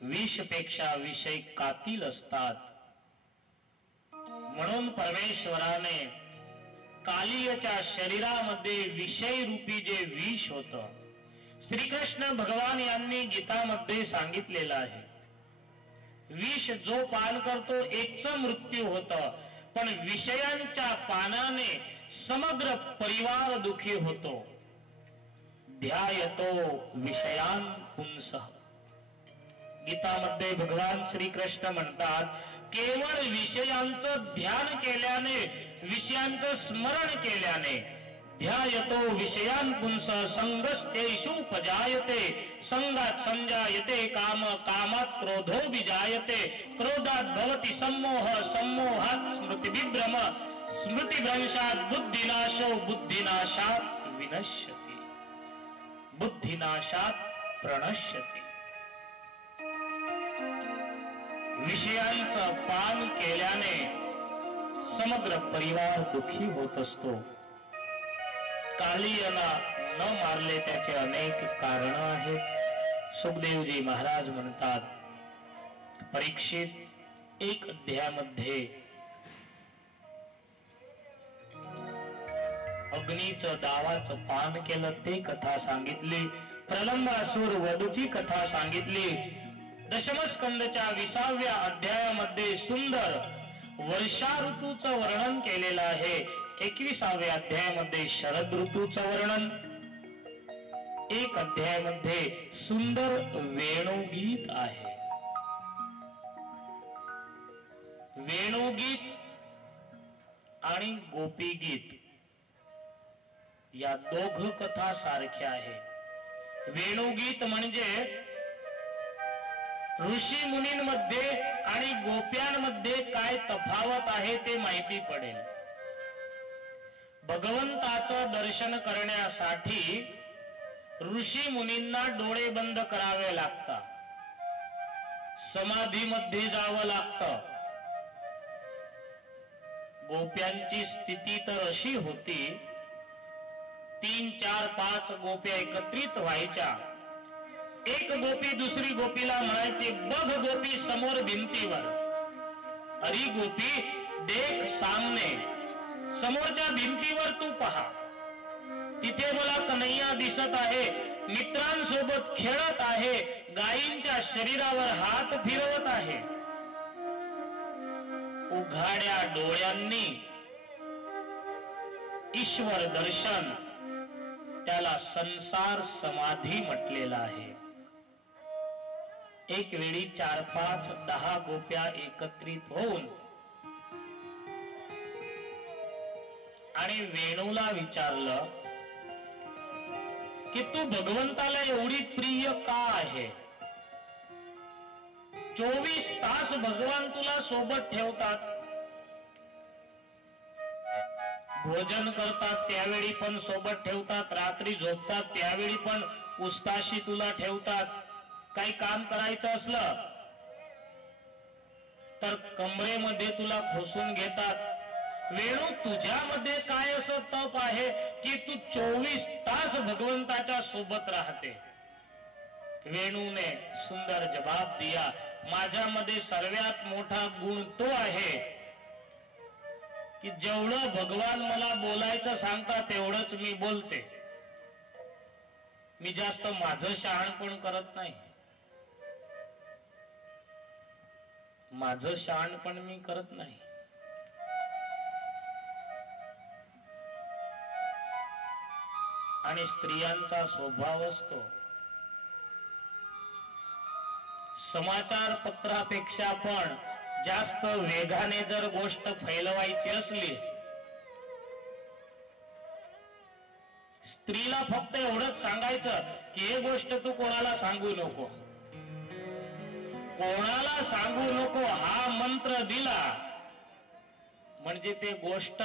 विषपेक्षा विषय कातील असतात. म्हणून परमेश्वराने कालियाच्या शरीरामध्ये विषय रूपी जे विष होत, श्रीकृष्ण भगवान यांनी गीतामध्ये सांगितलेलं आहे. विष जो पान करतो एकचा मृत्यू होत, पण विषयांच्या पानाने समग्र परिवार दुखी होतो. ध्यायतो विषयान पुंसः. गीतामध्ये भगवान श्रीकृष्ण म्हणतात, केवळ विषयांचं ध्यान केल्याने, विषयांचं स्मरण केल्याने, ध्यायतो विषयान पुंस संगस्तेषु उपजायते, संगात संजायते काम, कामात क्रोधो विजायते, क्रोधात भवति सम्मोह, सम्मोहात स्मृतिविभ्रम, स्मृतिभ्रंशात बुद्धिनाशो, बुद्धिनाशात विनश्यति, बुद्धिनाशात प्रणश्यति. विषयांचं पान केल्याने समग्र परिवार दुखी होत असतो. कालियाला न मारले त्याचे अनेक कारण आहेत. सुखदेवजी महाराज म्हणतात, परीक्षित एक अध्यायामध्ये अग्नीचं दावाचं पान केलं ते कथा सांगितली. प्रलंबासुर वधूची कथा सांगितली. दशमस्कंदच्या 20व्या अध्यायामध्ये सुंदर वर्षा ऋतूचं वर्णन केलेलं आहे. 21व्या अध्यायामध्ये शरद ऋतूचं वर्णन. एक अध्यायामध्ये सुंदर वेणुगीत आहे. वेणुगीत आणि गोपी गीत या दोघ कथा सारख्या आहे. वेणुगीत म्हणजे ऋषी मुनींमध्ये आणि गोप्यांमध्ये काय तफावत आहे ते माहिती पडेल. भगवंताचं दर्शन करण्यासाठी ऋषी मुनींना डोळे बंद करावे लागतात, समाधीमध्ये जावं लागतं. गोप्यांची स्थिती तर अशी होती, 3, 4, 5 गोप्या एकत्रित व्हायच्या. एक गोपी दुसरी गोपीला म्हणायची, बघ गोपी समोर भिंतीवर. अरे गोपी देख सामने, समोरच्या भिंतीवर तू पहा, तिथे मला कन्हैया दिसत आहे, मित्रांसोबत खेळत आहे, गायींच्या शरीरावर हात फिरवत आहे. उघाड्या डोळ्यांनी ईश्वर दर्शन, त्याला संसार समाधी म्हटलेला आहे. एक वेळी 4, 5, 10 गोप्या एकत्रित होऊन आणि वेणूला विचारलं की तू भगवंताला एवढी प्रिय का आहे? 24 तास भगवान तुला सोबत ठेवतात, भोजन करतात त्यावेळी पण सोबत ठेवतात, रात्री झोपतात त्यावेळी पण उस्ताशी तुला ठेवतात. काही काम करायचं असलं तर कमरेमध्ये तुला खोसून घेतात. वेणू तुझ्यामध्ये काय असं तप आहे की तू 24 तास भगवंताच्या सोबत राहते? वेणूने सुंदर जवाब दिया, माझ्यामध्ये सर्वात मोठा गुण तो आहे की जेवढं भगवान मला बोलायचं सांगतात तेवढंच मी बोलते. मी जास्त माझं शहाणपण करत नाही, माझं शहाणपण मी करत नाही. आणि स्त्रियांचा स्वभाव असतो, समाचार पत्रापेक्षा पण जास्त वेगाने जर गोष्ट फैलवायची असली, स्त्रीला फक्त एवढंच सांगायचं की हे गोष्ट तू कोणाला सांगू नको, कोणाला सांगू नको हा मंत्र दिला म्हणजे ते गोष्ट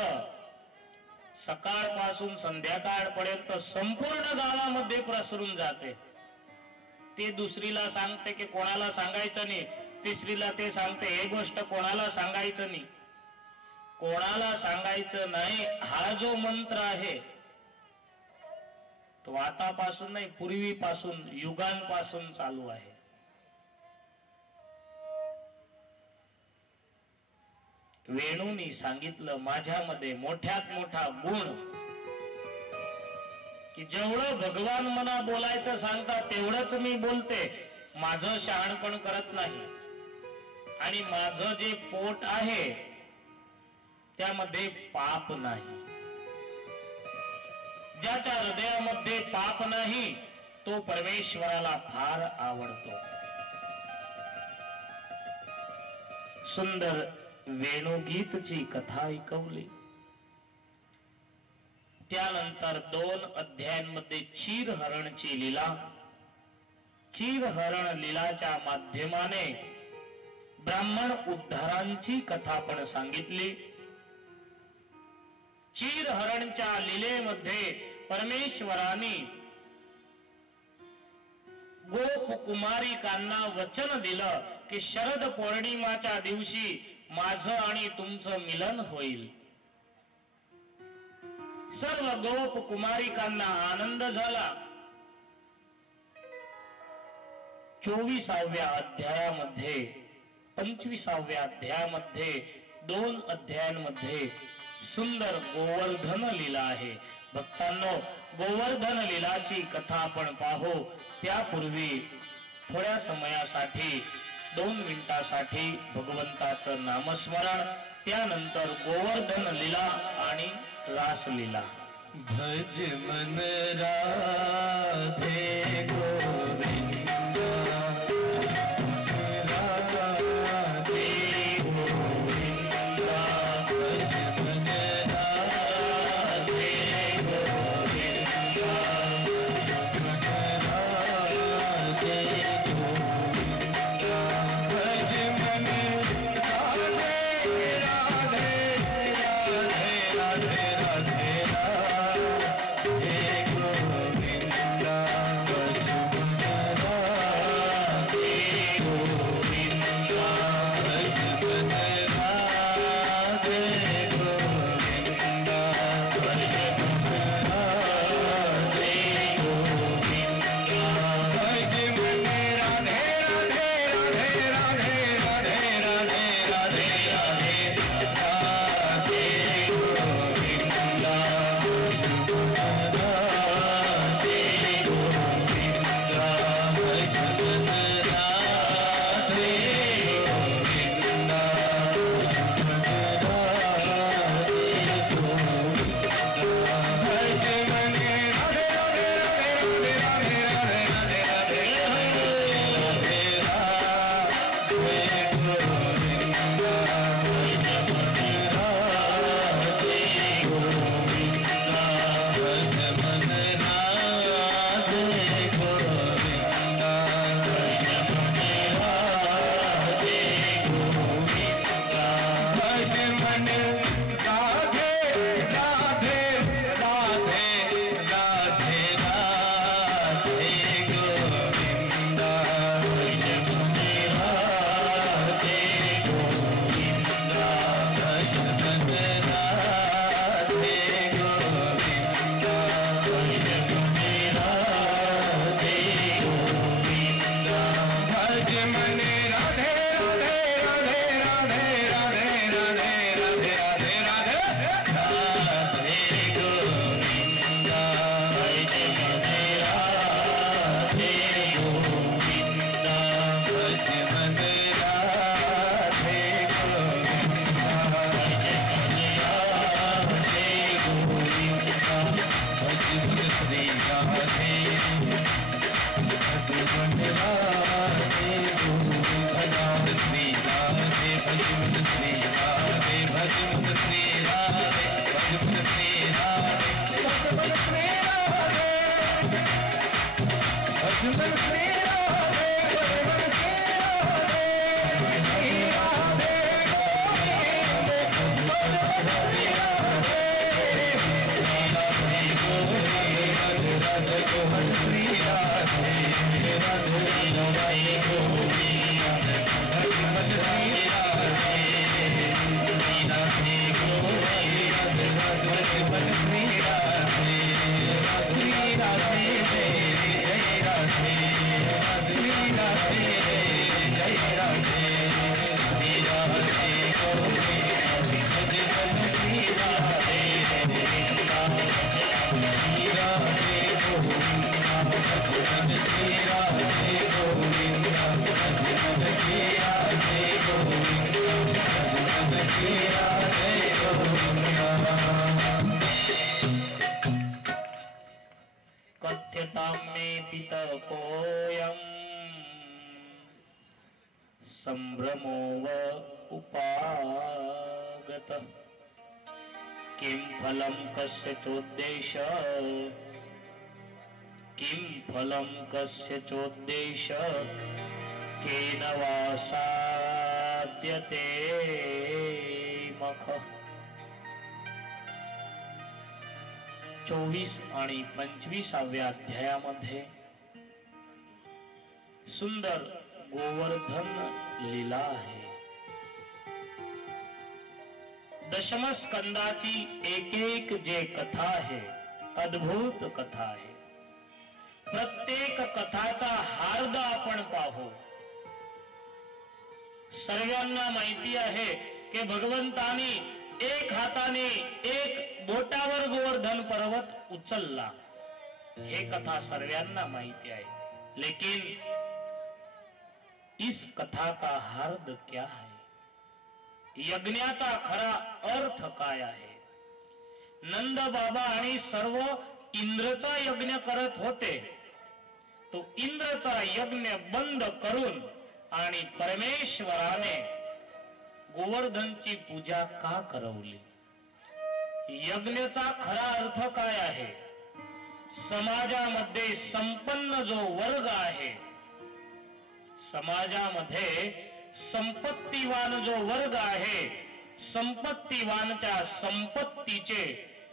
सकाळपासून संध्याकाळपर्यंत संपूर्ण गावामध्ये प्रसरून जाते. ते दुसरीला सांगते की कोणाला सांगायचं नाही, तिसरीला ते सांगते हे गोष्ट कोणाला सांगायचं नाही. कोणाला सांगायचं नाही हा जो मंत्र आहे तो आतापासून नाही, पूर्वीपासून, युगांपासून चालू आहे. वेणूनी सांगितलं, माझ्यामध्ये मोठ्यात मोठा गुण की जेवढं भगवान मला बोलायचं सांगतात तेवढंच मी बोलते, माझं शहाणपण करत नाही. आणि माझं जे पोट आहे त्यामध्ये पाप नाही. ज्याच्या हृदयामध्ये पाप नाही तो परमेश्वराला फार आवडतो. सुंदर वेणुगीतची कथा ऐकवली. त्यानंतर 2 अध्यायांमध्ये क्षीरहरणची लीला, क्षीरहरण लीलाच्या माध्यमाने ब्राह्मण उद्धारांची कथा पण सांगितली. क्षीरहरणच्या लीलेमध्ये परमेश्वराने गोप कुमारिकांना वचन दिलं की शरद पौर्णिमाच्या दिवशी माझं आणि तुमचं मिलन होईल. सर्व गोप कुमारिकांना आनंद झाला. 24व्या अध्यायामध्ये 25व्या अध्यायामध्ये 2 अध्यायांमध्ये सुंदर गोवर्धन लीला आहे. भक्तांनो, गोवर्धन लीलाची कथा आपण पाहू. त्यापूर्वी थोड्या समयासाठी 2 मिनिटासाठी भगवंताचं नामस्मरण, त्यानंतर गोवर्धन लीला आणि रासलीला. भज मन राधे गोविंद संभ्रमो व उपागत किं फलं कस्य चोद्देश किं फलं कस्य चोद्देश केन वा साध्यते मख 24 आणि 25व्या अध्यायामध्ये सुंदर गोवर्धन लीला आहे. दशम स्कंदाची एक जे कथा आहे अद्भुत कथा आहे. प्रत्येक कथाचा हार्द आपण पाहू. सर्वांना माहिती आहे की भगवंतानी एक हाताने एक बोटावर गोवर्धन पर्वत उचलला. हे कथा सर्वांना माहिती आहे. लेकिन इस कथा का हार्द क्या है? यज्ञाचा खरा अर्थ काय आहे? नंद बाबा आणि सर्व इंद्रचा यज्ञ करत होते. तो इंद्रचा यज्ञ बंद करून आणि परमेश्वराने गोवर्धनची पूजा का करवली? यज्ञाचा खरा अर्थ काय आहे? समाजामध्ये संपन्न जो वर्ग आहे, समाजामध्ये संपत्तीवान जो वर्ग आहे, संपत्तीवानच्या संपत्तीचे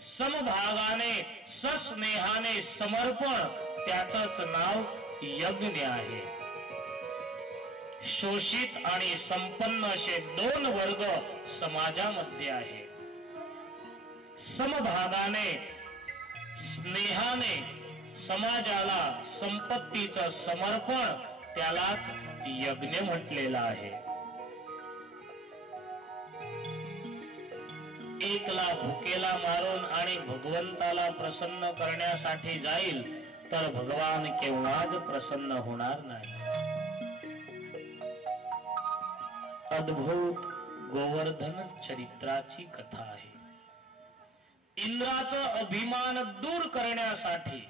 समभागाने सस्नेहाने समर्पण, त्याचंच नाव यज्ञ आहे. शोषित आणि संपन्न असे दोन वर्ग समाजामध्ये आहे. समभागाने स्नेहाने समाजाला संपत्तीचं समर्पण त्यालाच यज्ञ म्हटलेला आहे. एकला भुकेला मारून आणि भगवंताला प्रसन्न करण्यासाठी जाईल तर भगवान केव्हाच प्रसन्न होणार नाही. अद्भुत गोवर्धन चरित्राची कथा आहे. इंद्राचा अभिमान दूर करण्यासाठी,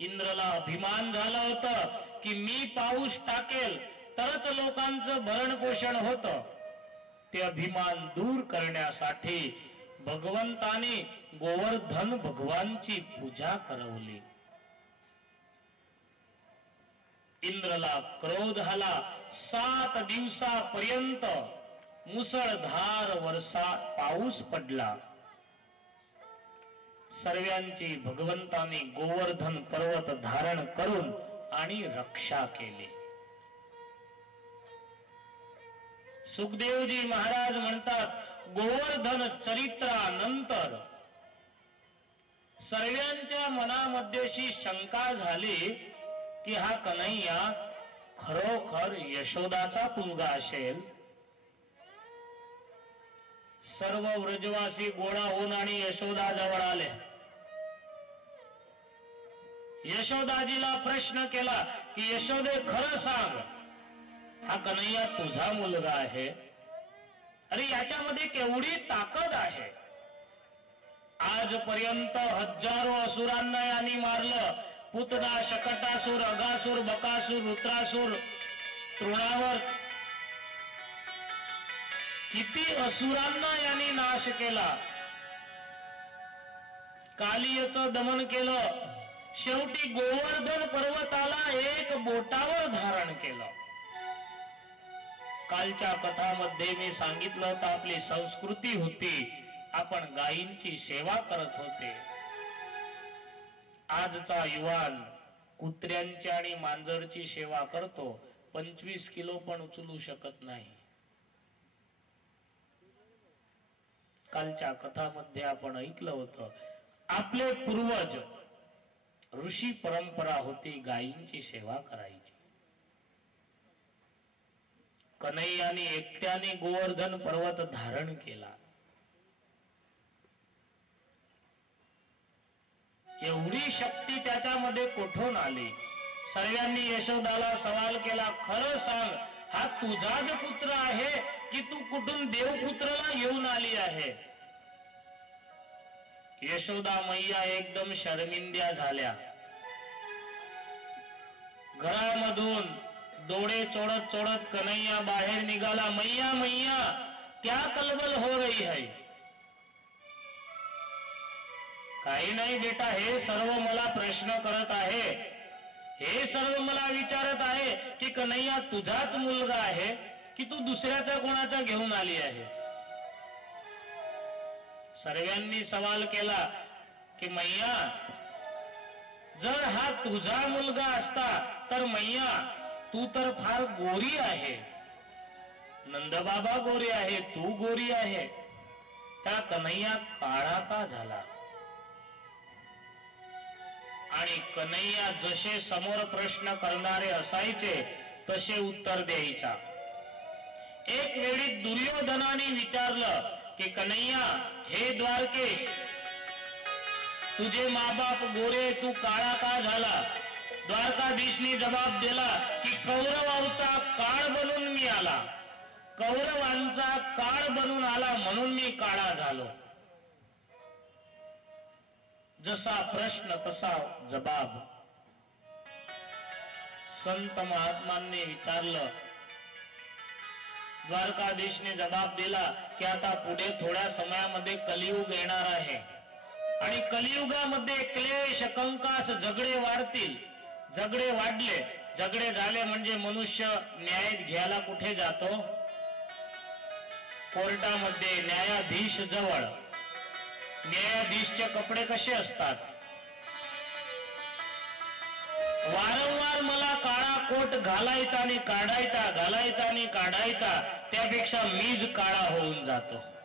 इंद्रला अभिमान झाला होता की मी पाऊस टाकेल तरच लोकांचं भरण पोषण होतं. ते अभिमान दूर करण्यासाठी भगवंताने गोवर्धन भगवानची पूजा करवली. इंद्रला क्रोध आला. 7 दिवसापर्यंत मुसळधार वर्षा पाऊस पडला. सर्वांची भगवंताने गोवर्धन पर्वत धारण करून आणि रक्षा केली. सुखदेवजी महाराज म्हणतात गोवर्धन चरित्रानंतर सर्वांच्या मनामध्ये शंका झाली की हा कन्हैया खरोखर यशोदाचा मुलगा असेल. सर्व व्रजवासी गोळा होऊन आणि यशोदा जवळ आले. यशोदाजीला प्रश्न केला की यशोदे खरं सांग, हा कन्हैया तुझा मुलगा आहे? अरे याच्यामध्ये केवढी ताकद आहे. आजपर्यंत हजारो असुरांना यांनी मारलं. पुतना, शकटासूर, अगासूर, बकासूर, रुद्रासूर, तृणावर किती असुरांना यांनी नाश केला. कालियचं दमन केलं. शेवटी गोवर्धन पर्वताला एक बोटावर धारण केलं. कालच्या कथामध्ये मी सांगितलं होतं आपली संस्कृती होती, आपण गायींची सेवा करत होते. आजचा युवान कुत्र्यांची आणि मांजरची सेवा करतो, 25 किलो पण उचलू शकत नाही. कालच्या कथामध्ये आपण ऐकलं होतं आपले पूर्वज ऋषी परंपरा होती गायींची सेवा करायची. कन्हैयाने एकट्याने गोवर्धन पर्वत धारण केला. एवढी शक्ती त्याच्यामध्ये कुठून आली? सर्वांनी यशोदाला सवाल केला, खरं सांग, हा तुझाच पुत्र आहे की तू कुठून देवपुत्राला घेऊन आली आहे? यशोदा मैया एकदम शर्मिंद्या झाल्या. घरामधून डोळे चोळत चोळत कन्हैया बाहेर निघाला. मैया मैया क्या कलबल हो रही है? काही नाही बेटा, हे सर्व मला प्रश्न करत आहे, हे सर्व मला विचारत आहे की कन्हैया तुझाच मुलगा आहे की तू दुसऱ्याचा कोणाचा घेऊन आली आहे? सर्वांनी सवाल केला की मैया, जर हा तुझा मुलगा असता तर मैया तू तर फार गोरी आहे, नंदबाबा गोरी आहे, तू गोरी आहे, त्या कन्हैया काळा का झाला? आणि कन्हैया जसे समोर प्रश्न करणारे असायचे तसे उत्तर द्यायचा. एक वेळी दुर्योधनाने विचारलं की कन्हैया, हे द्वारकेश, तुझे माबाप गोरे, तू काळा का झाला? द्वारकाधीशने जबाब दिला की कौरवांचा काळ बनून मी आला, कौरवांचा काळ बनून आला म्हणून मी काळा झालो. जसा प्रश्न तसा जबाब. संत महात्मांनी विचारलं. द्वारकाधीशने जबाब दिला की आता पुढे थोड्या समयामध्ये कलियुग येणार आहे आणि कलियुगामध्ये क्लेश, कंकास, झगडे वाढतील. झगडे वाढले, झगडे झाले म्हणजे मनुष्य न्याय घ्यायला कुठे जातो? कोर्टामध्ये, न्यायाधीश जवळ. न्यायाधीशचे कपडे कसे असतात? वारंवार जर मला काळा कोट घालायचा आणि काढायचा, घालायचा आणि काढायचा, त्यापेक्षा मीच काळा होऊन जातो.